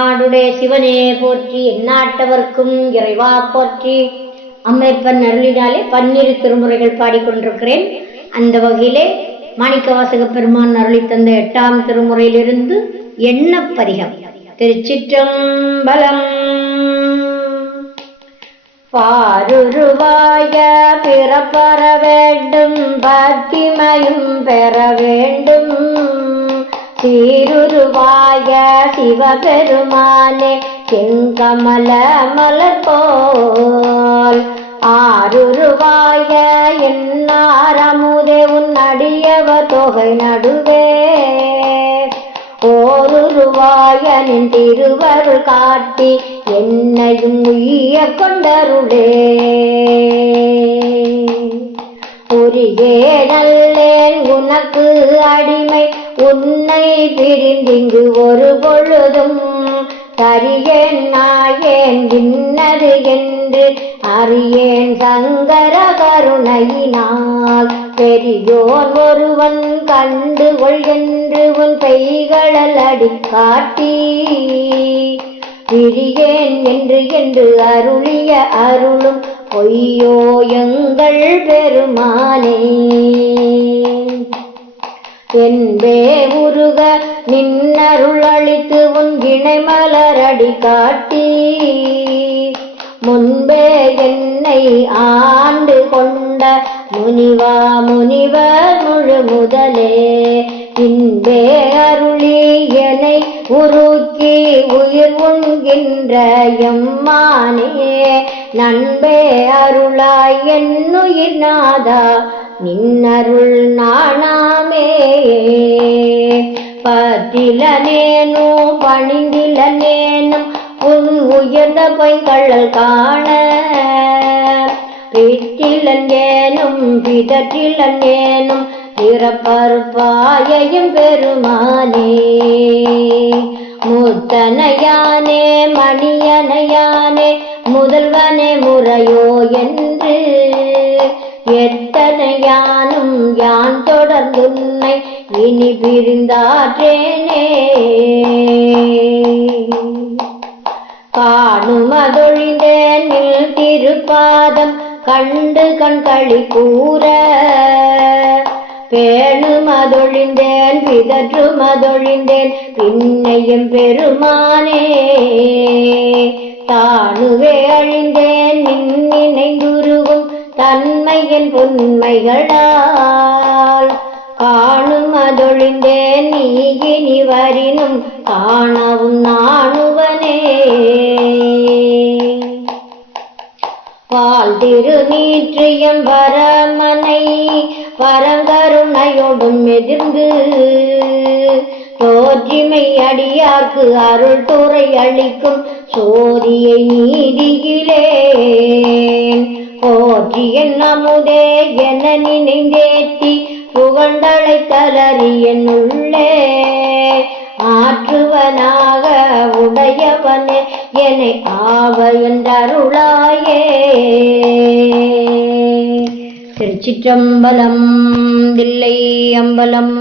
நாடுடைய சிவனே போற்றி, எந்நாட்டவர்க்கும் இறைவா போற்றி. அம்மைப்பன் அருளினாலே 12 திருமுறைகள் பாடிக்கொண்டிருக்கிறேன். அந்த வகையிலே மாணிக்கவாசக பெருமான் அருளி தந்த 8ஆம் திருமுறையிலிருந்து எண்ணப்பதிகம். திருச்சிற்றம்பலம். பாருருவாய பிறப்பற வேண்டும், பக்திமையும் பெற வேண்டும். சீருருவாய சிவபெருமானே செங்கமல மலர் போல். ஆருருவாய என்னாரமுதே உன் அடியவ தொகை நடுவே. ஓருருவாய நின் திருவருள் காட்டி என்னையும் உய்ய கொண்டருளே. உரியே நல்லேன் உனக்கு அடிமை, உன்னை பிரிந்திங்கு ஒரு பொழுதும் சரியேன் நாயேன் இன்னது என்று அறியேன் சங்கர கருணையினால். பெரியோன் ஒருவன் கண்டுகொள் என்று உன் கைகளல் அடி காட்டி பிரியேன் என்று என்று அருளிய அருளும் பொய்யோ எங்கள் பெருமானே. என்பே உருக நின்னருள் அளித்து உன் இணை மலரடி காட்டி முன்பே என்னை ஆண்டு கொண்ட முனிவா முனிவர் முழு முதலே. இன்பே அருளி என்னை உருக்கி உயிர் உண்கின்ற எம்மானே. நண்பே அருளாய் என்னுயிர் நாதா நின்னருள் நாணாமே. பத்திலனேனும் பணிந்திலனேனும் உன் உயர்ந்த பொய்கள்ளல் காண. பித்திலனேனும் பிதற்றிலனேனும் பிறப்பறுப்பாயும் பெருமானே. முத்தனையானே மணியனையானே முதல்வனே முறையோ என்று எத்தனையானும் யான் தொடர்ந்துன்னை இனி பிரிந்தாற்றேனே. காணுமதொழிந்தேன் நில் திருப்பாதம் கண்டு கண்களி கூற. பேணுமதொழிந்தேன் பிதற்றுமதொழிந்தேன் பின்னையும் பெருமானே. தானுவே அழிந்தேன் நின்னினைந்துருகும் தன்மையின் பொன்மைகளால். காணுமதொழிந்தேன் நீ இனி வரினும் காணவும் நாணுவனே. வாழ்திரு நீற்றியம் வரமனை பரங்கருணையோடும் எதிர்ந்து தோற்றிமை அடியார்க்கு அருள் துறை அளிக்கும் சோதியை நீதியிலேன். போற்றி என் அமுதே என நினைந்தேத்தி புகழ்ந்தளை தளறி என் உள்ளே. ஆற்றுவனாக உடையவனே என்னை ஆவ என்றருளாயே. திருச்சிற்றம்பலம். தில்லை அம்பலம்.